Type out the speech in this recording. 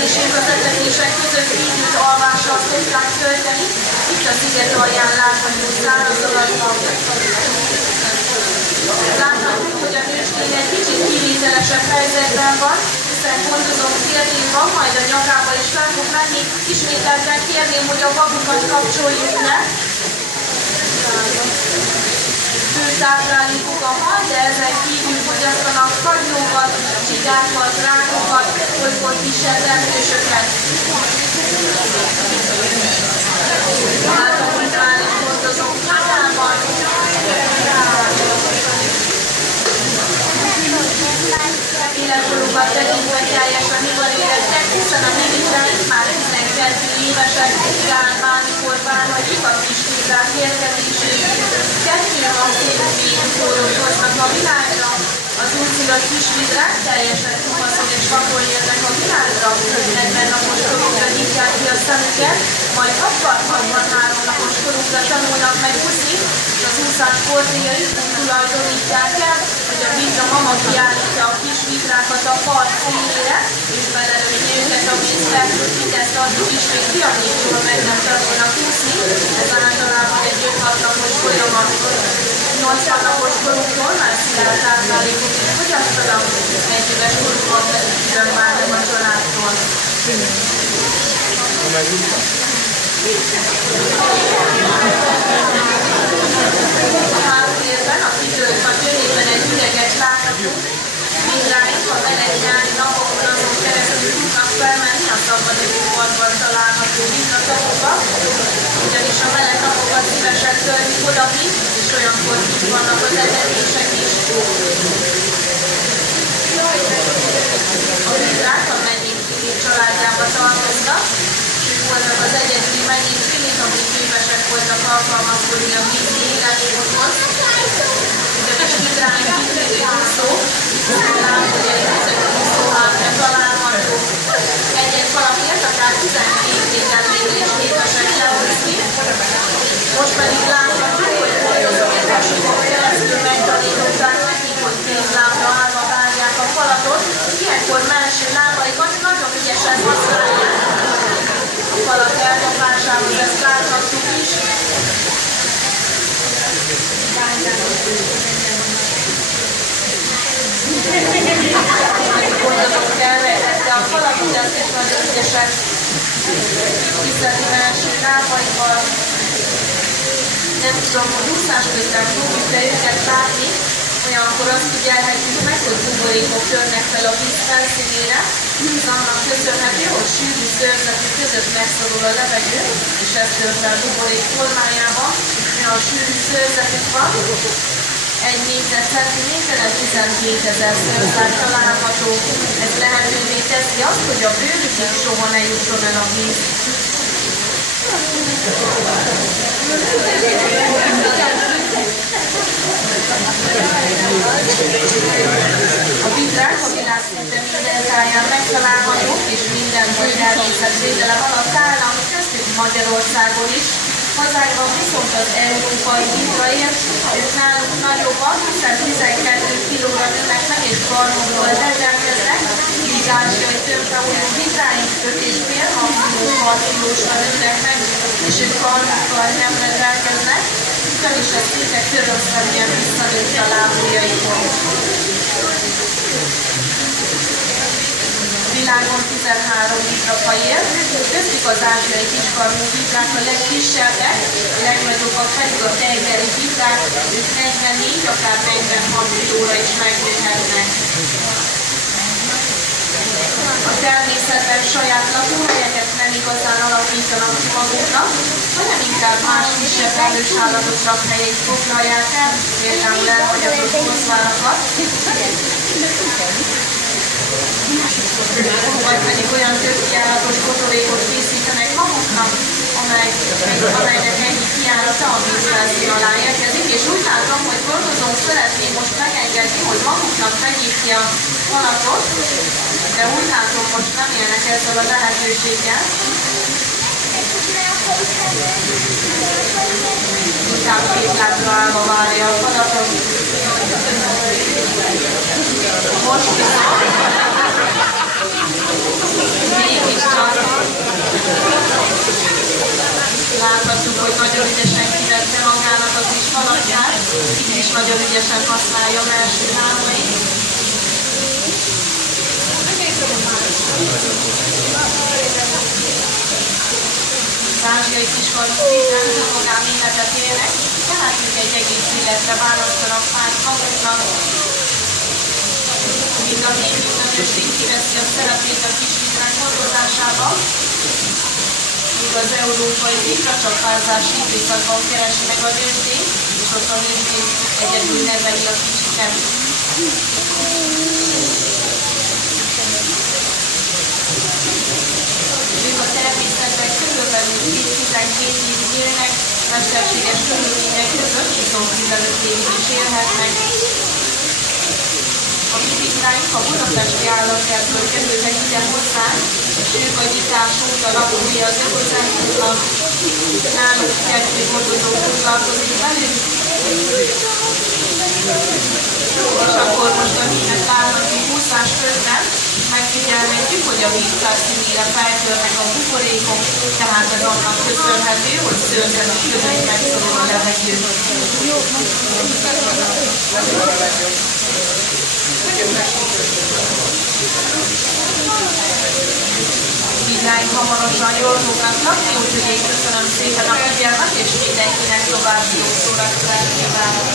vezetések között együtt alvással szokták tölteni, itt a sziget alján látható szárazadatban. Láthatjuk, hogy a nőstény egy kicsit kivételesebb helyzetben van, hiszen gondozom féltén van, majd a nyakába is fel fog menni. Ismételten kérném, hogy a babukat kapcsoljuk le. Táplálékuk a hal, de ezek kívül fogyasztanak kagylókat, csigákat, rákokat, olykor kisebb emlősöket. Látom, hogy már is gondozom nyakában. Életkorúkat tekintve teljesen jól érettek, hiszen a minisztráink már 12 évesek, rán bármikor várhatjuk a kis tigrák érkezését. 2 maximum éjszórót hoznak a világra, az újszülött kisvidrák teljesen kupaszon és vakon jönnek a világra, 40 napos korukra nyitják ki a szemüket, majd 60-63 napos korukra tanulnak meg úszni, és az úszás sportjai tulajdonítják el, hogy a vidra mama kiállítja a kis vidrákat a part színére, és belelőni őket a vízbe, mindezt adjuk is még fiatalítól meg nem tanulnak úszni, ez általában egy 5-6 napos folyamat. 80 napos koruktól már szilárd táplálékot is fogyasztanak, 1 éves korukban pedig külön válnak a családtól. A háttérben, a kitört a gyöngyében egy üreget láthatunk, mindráink a meleg nyári napokon azon keresztül tudnak felmenni a szabadidő partban található vizsgatapokba, ugyanis a meleg napokat szívesen törlik odakint, és olyankor kint vannak az etetések is. A vidrák a Mennyék Filip családjába tartoznak, ők voltak az egyedüli Mennyék Filip, akik képesek voltak alkalmazkodni a vízi életmódhoz. Ugyanis vidráink kifejező úszók, hogy egy ezek úszóhátra található. Egy-egy valamiért akár 12 héten végül is képesek lehozni. Most pedig láthatjuk, hogy gondozom egy vasúton keresztül megtanították nekik, hogy 2 lábra állva várják a falatot. Ilyenkor melső lábaikat nagyon ügyesen használják. A falat eldobásához ezt láthatjuk is. Gondozom tervezette a falat, ezt is nagyon ügyesen viszeti melső lábaival. Nem tudom, hogy úszás közben fogjuk-e őket látni, olyankor azt figyelhetjük meg, hogy buborékok törnek fel a víz felszínére. Ez annak köszönhető, hogy sűrű szőrzetük között megszorul a levegő, és ez tör fel buborék formájában. Olyan sűrű szőrzetük van, 1 négyzetcentiméteren 12 000 szőrzet található. Ez lehetővé teszi azt, hogy a bőrükig soha ne jusson el a víz. A vidrák a világ szinte minden táján megtalálhatók, és minden természetvédelem alatt állnak, köztük Magyarországon is. Hazánkban viszont az európai vidra él, ők nálunk nagyobbak, hiszen 12 kilóra nőnek meg, és karmokkal rendelkeznek, így ázsiai tömkeújú vidráink 5,5, maximum 6 kilósra nőnek meg, és ők karmokkal nem rendelkeznek, ugyanis ez szinte körülszerűen visszanőtt a lábujjaikon. Világon 13 vidrafaj él, köztük az ázsiai kiskarmú vidrák a legkisebbek, a legnagyobbak pedig a tengeri vidrák, ők 44, akár 46 kilóra is megnőhetnek. A természetben saját lakóhelyeket nem igazán alakítanak ki maguknak, hanem inkább más kisebb erős állatok lakhelyét foglalják el, például elhagyatott bozvárakat, vagy pedig olyan többkiállatos kotorékot készítenek maguknak, amelynek egyik kiállata a vízfelszín alá érkezik, és úgy látom, hogy gondozónk szeretné most megengedni, hogy maguknak vegyék ki a falatot, de úgy látom, most nem élnek ezzel a lehetőséggel. Inkább 2 lábra állva várja a falatot. Most viszont végig nagyon ügyesen használja első lábait. Az ázsiai kiskorú nem hipogám életet élnek, tehát ők egy egész életre választanak párt maguknak, míg a hétfőn nőstény kiveszi a szerepét a kisvitrány hordozásában, míg az európai vitra csak párzási időszakban keresi meg a nőstényt, és ott a nőstény egyedül neveli a kicsiket. Ők a természetben körülbelül 12 évig élnek, mesterséges körülmények között viszont 15 évig is élhetnek. A bibikráink a budapesti állatkertből kerültek ide hozzánk, és ők a nyitás óta lakói az ökocentrumnak. Náluk kertőhordozó foglalkozik velük. És akkor most a hímet állati úszás közben megfigyelhetjük, hogy a víztár színére feltörnek a buborékok, tehát ez annak köszönhető, hogy szőrzetük között megszorul a levegő. Vidáink hamarosan jól fognak lakni, úgyhogy én köszönöm szépen a figyelmet, és mindenkinek további jó szórakozást kívánok.